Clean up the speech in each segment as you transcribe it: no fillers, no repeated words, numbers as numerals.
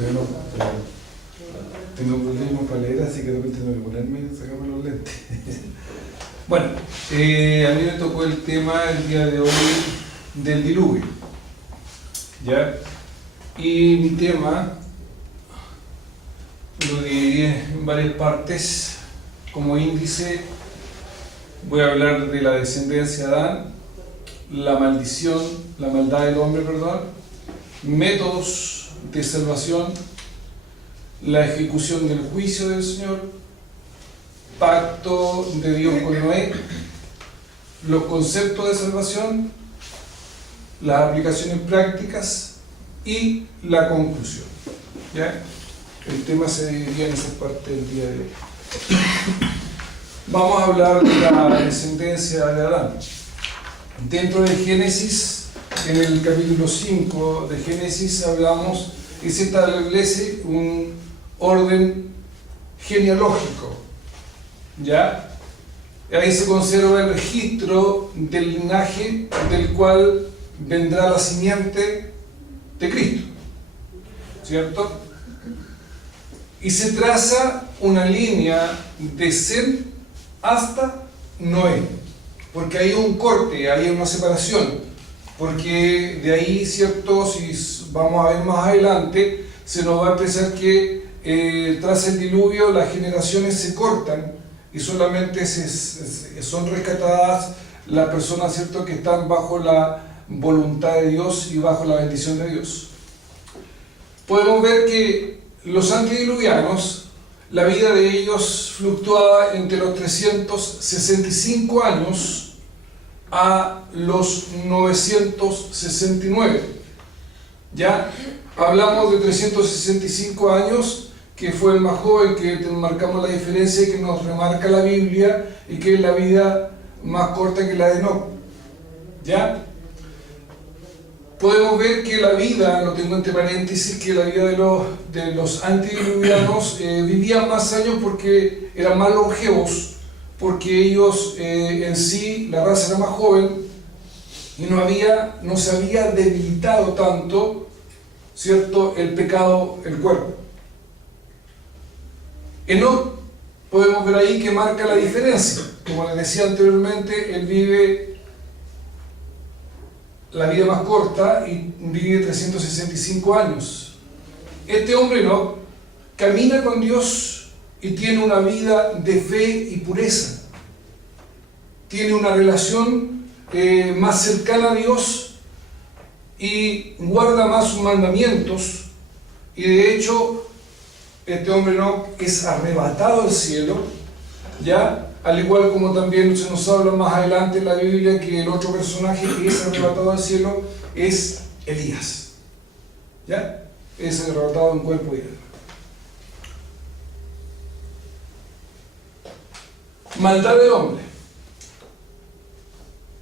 todavía no, tengo problemas para leer, así que de repente tengo que ponerme y sacarme los lentes. Bueno, a mí me tocó el tema el día de hoy del diluvio, ¿ya? Y mi tema lo dividí en varias partes. Como índice voy a hablar de la descendencia de Adán, la maldición, la maldad del hombre, perdón, métodos de salvación, la ejecución del juicio del Señor, pacto de Dios con Noé, los conceptos de salvación, las aplicaciones prácticas y la conclusión. ¿Ya? El tema se dividía en esa parte del día de hoy. Vamos a hablar de la descendencia de Adán. Dentro de Génesis, en el capítulo 5 de Génesis hablamos y se establece un orden genealógico, ¿ya? Ahí se conserva el registro del linaje del cual vendrá la simiente de Cristo, ¿cierto? Y se traza una línea de Sem hasta Noé, porque hay un corte, hay una separación, porque de ahí, ¿cierto? Si vamos a ver más adelante, se nos va a expresar que tras el diluvio las generaciones se cortan y solamente son rescatadas las personas, ¿cierto?, que están bajo la voluntad de Dios y bajo la bendición de Dios. Podemos ver que los antediluvianos, la vida de ellos fluctuaba entre los 365 años a los 969. Ya hablamos de 365 años, que fue el más joven, que marcamos la diferencia que nos remarca la Biblia, y que es la vida más corta que la de Enoc. ¿Ya? Podemos ver que la vida, lo tengo entre paréntesis, que la vida de los antediluvianos vivían más años porque eran más longevos, porque ellos en sí, la raza era más joven y no se había debilitado tanto, ¿cierto?, el pecado, el cuerpo. Enoc, podemos ver ahí que marca la diferencia. Como les decía anteriormente, él vive la vida más corta y vive 365 años. Este hombre no camina con Dios y tiene una vida de fe y pureza. Tiene una relación más cercana a Dios y guarda más sus mandamientos. Y de hecho, este hombre no es arrebatado al cielo, ¿ya? Al igual como también se nos habla más adelante en la Biblia que el otro personaje que es arrebatado al cielo es Elías, ¿ya? Es arrebatado en cuerpo y alma. Maldad del hombre.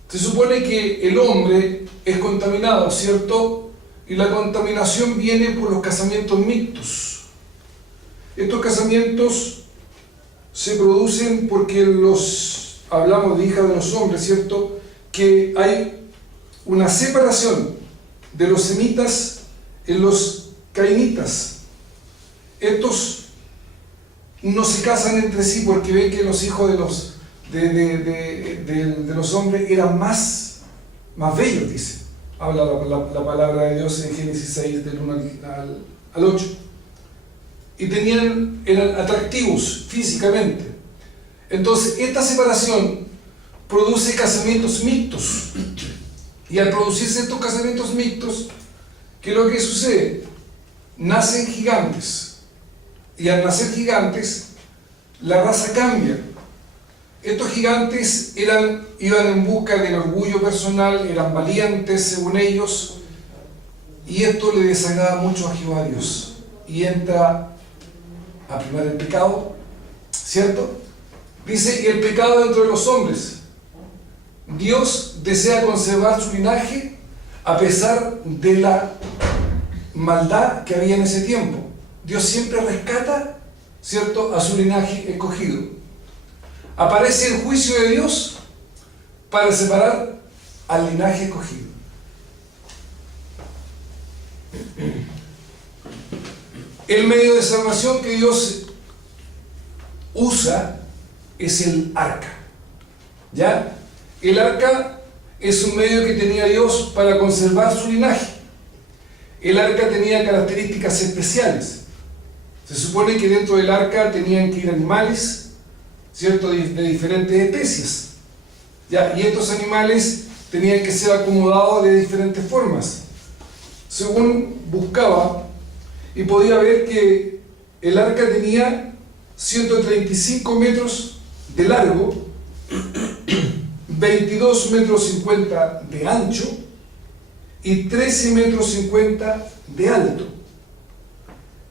Se supone que el hombre es contaminado, ¿cierto? Y la contaminación viene por los casamientos mixtos. Estos casamientos se producen porque hablamos de hijas de los hombres, ¿cierto?, que hay una separación de los semitas en los cainitas. Estos no se casan entre sí porque ven que los hijos de los hombres eran más bellos, dice. Habla la palabra de Dios en Génesis 6, del 1 al 8. Y eran atractivos físicamente. Entonces, esta separación produce casamientos mixtos. Y al producirse estos casamientos mixtos, ¿qué es lo que sucede? Nacen gigantes. Y al nacer gigantes, la raza cambia. Estos gigantes iban en busca del orgullo personal, eran valientes según ellos, y esto le desagrada mucho a Jehová Dios. Y entra a primar el pecado, ¿cierto? Dice, el pecado dentro de los hombres. Dios desea conservar su linaje a pesar de la maldad que había en ese tiempo. Dios siempre rescata, ¿cierto?, a su linaje escogido. Aparece el juicio de Dios para separar al linaje escogido. El medio de salvación que Dios usa es el arca. ¿Ya? El arca es un medio que tenía Dios para conservar su linaje. El arca tenía características especiales. Se supone que dentro del arca tenían que ir animales, ¿cierto?, de diferentes especies. ¿Ya? Y estos animales tenían que ser acomodados de diferentes formas. Según buscaba, y podía ver que el arca tenía 135 metros de largo, 22 metros 50 de ancho y 13 metros 50 de alto.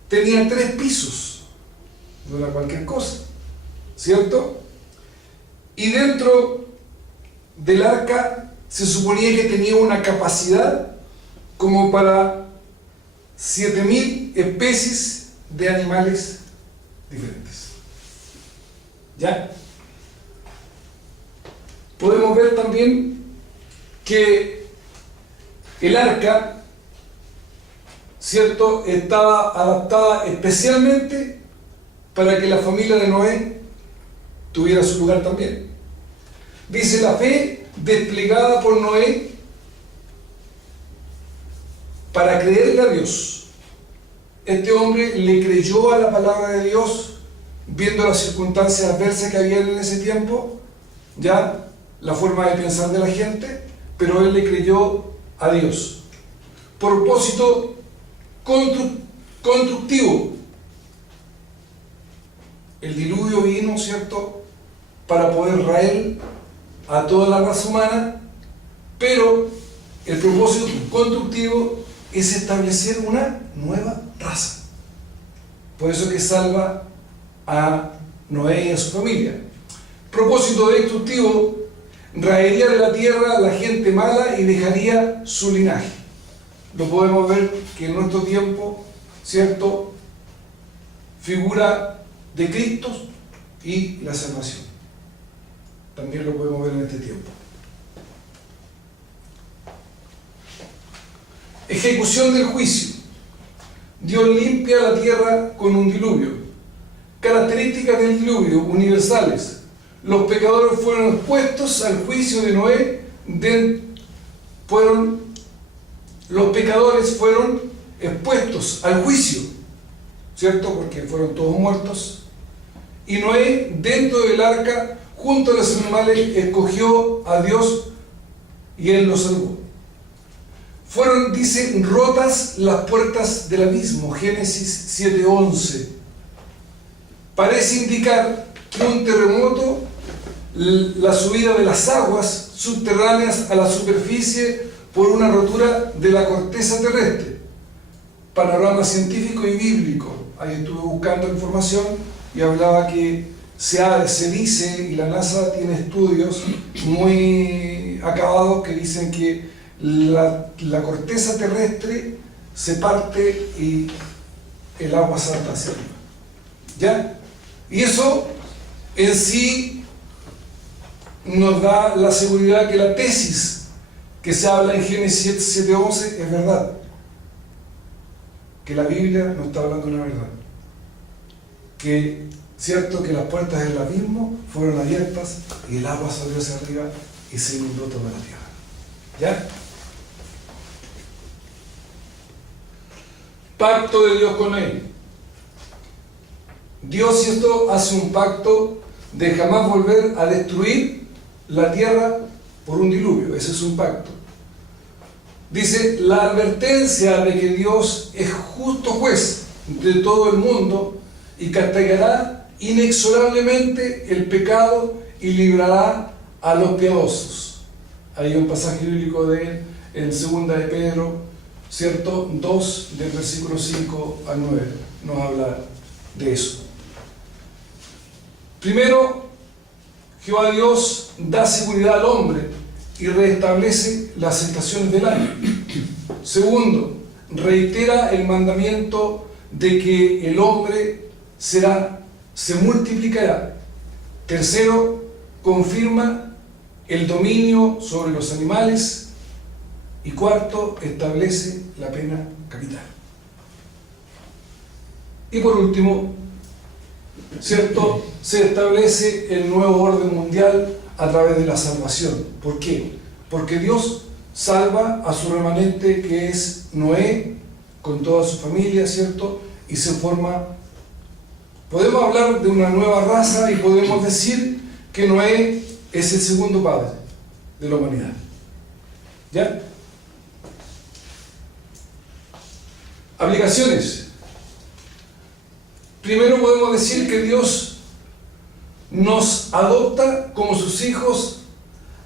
Tenía 3 pisos, no era cualquier cosa, ¿cierto? Y dentro del arca se suponía que tenía una capacidad como para 7.000 especies de animales diferentes. ¿Ya? Podemos ver también que el arca, ¿cierto?, estaba adaptada especialmente para que la familia de Noé tuviera su lugar también. Dice: la fe desplegada por Noé para creerle a Dios. Este hombre le creyó a la palabra de Dios, viendo las circunstancias adversas que había en ese tiempo, ya la forma de pensar de la gente, pero él le creyó a Dios. Propósito constructivo. El diluvio vino, ¿cierto?, para poder raer a toda la raza humana, pero el propósito constructivo es establecer una nueva raza. Por eso que salva a Noé y a su familia. Propósito destructivo: raería de la tierra la gente mala y dejaría su linaje. Lo podemos ver que en nuestro tiempo, ¿cierto?, figura de Cristo y la salvación. También lo podemos ver en este tiempo. Ejecución del juicio. Dios limpia la tierra con un diluvio. Características del diluvio universales: los pecadores fueron expuestos al juicio de Noé. Los pecadores fueron expuestos al juicio, ¿cierto?, porque fueron todos muertos. Y Noé, dentro del arca, junto a los animales, escogió a Dios y él los salvó. Fueron, dice, rotas las puertas del abismo, Génesis 7:11. Parece indicar que un terremoto, la subida de las aguas subterráneas a la superficie por una rotura de la corteza terrestre. Panorama científico y bíblico. Ahí estuve buscando información y hablaba que se dice, y la NASA tiene estudios muy acabados que dicen que la corteza terrestre se parte y el agua salta hacia arriba. ¿Ya? Y eso en sí nos da la seguridad que la tesis que se habla en Génesis 7:11 es verdad. Que la Biblia no está hablando la verdad. Que cierto que las puertas del abismo fueron abiertas y el agua salió hacia arriba y se inundó toda la tierra. ¿Ya? Pacto de Dios con él. Dios, ¿cierto?, hace un pacto de jamás volver a destruir la tierra por un diluvio. Ese es un pacto. Dice: la advertencia de que Dios es justo juez de todo el mundo y castigará inexorablemente el pecado y librará a los piadosos. Hay un pasaje bíblico de él en 2 de Pedro, ¿cierto?, 2, del versículo 5 al 9, nos habla de eso. Primero, Jehová Dios da seguridad al hombre y restablece las estaciones del año. Segundo, reitera el mandamiento de que el hombre se multiplicará. Tercero, confirma el dominio sobre los animales. Y cuarto, establece la pena capital. Y por último, ¿cierto?, se establece el nuevo orden mundial a través de la salvación. ¿Por qué? Porque Dios salva a su remanente, que es Noé, con toda su familia, ¿cierto? Y se forma, podemos hablar de una nueva raza y podemos decir que Noé es el segundo padre de la humanidad. ¿Ya? Aplicaciones. Primero podemos decir que Dios nos adopta como sus hijos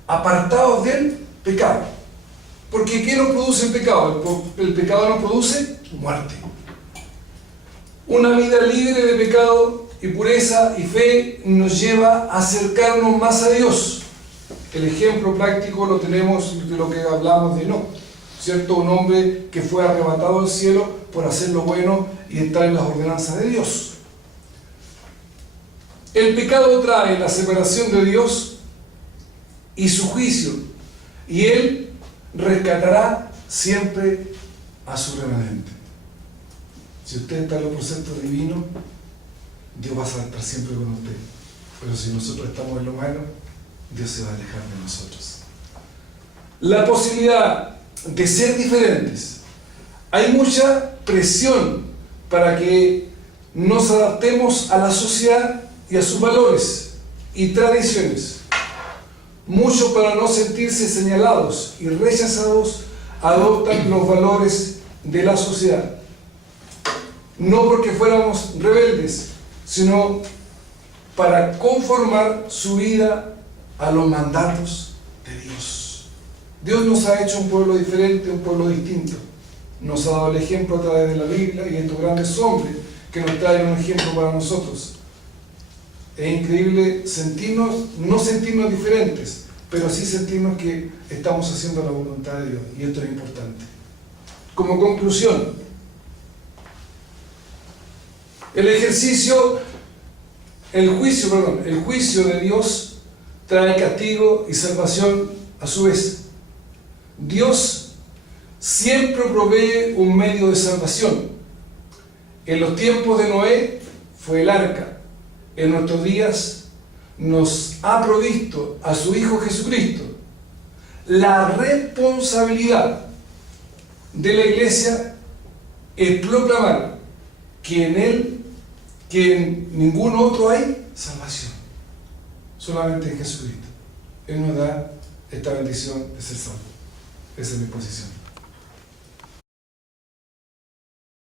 apartados del pecado. Porque ¿qué nos produce el pecado? El pecado nos produce muerte. Una vida libre de pecado y pureza y fe nos lleva a acercarnos más a Dios. El ejemplo práctico lo tenemos de lo que hablamos de Enoc, ¿cierto? Un hombre que fue arrebatado al cielo por hacer lo bueno y entrar en las ordenanzas de Dios. El pecado trae la separación de Dios y su juicio, y Él rescatará siempre a su remanente. Si usted está en los preceptos divinos, Dios va a estar siempre con usted. Pero si nosotros estamos en lo malo, Dios se va a alejar de nosotros. La posibilidad de ser diferentes. Hay mucha presión para que nos adaptemos a la sociedad y a sus valores y tradiciones. Muchos, para no sentirse señalados y rechazados, adoptan los valores de la sociedad. No porque fuéramos rebeldes, sino para conformar su vida a los mandatos de Dios. Dios nos ha hecho un pueblo diferente, un pueblo distinto. Nos ha dado el ejemplo a través de la Biblia y estos grandes hombres que nos traen un ejemplo para nosotros. Es increíble no sentirnos diferentes, pero sí sentirnos que estamos haciendo la voluntad de Dios, y esto es importante. Como conclusión, el juicio de Dios trae castigo y salvación a su vez. Dios siempre provee un medio de salvación. En los tiempos de Noé fue el arca. En nuestros días nos ha provisto a su Hijo Jesucristo. La responsabilidad de la iglesia es proclamar que en Él, que en ningún otro hay salvación, solamente en Jesucristo. Él nos da esta bendición de ser salvo. Esa es mi posición.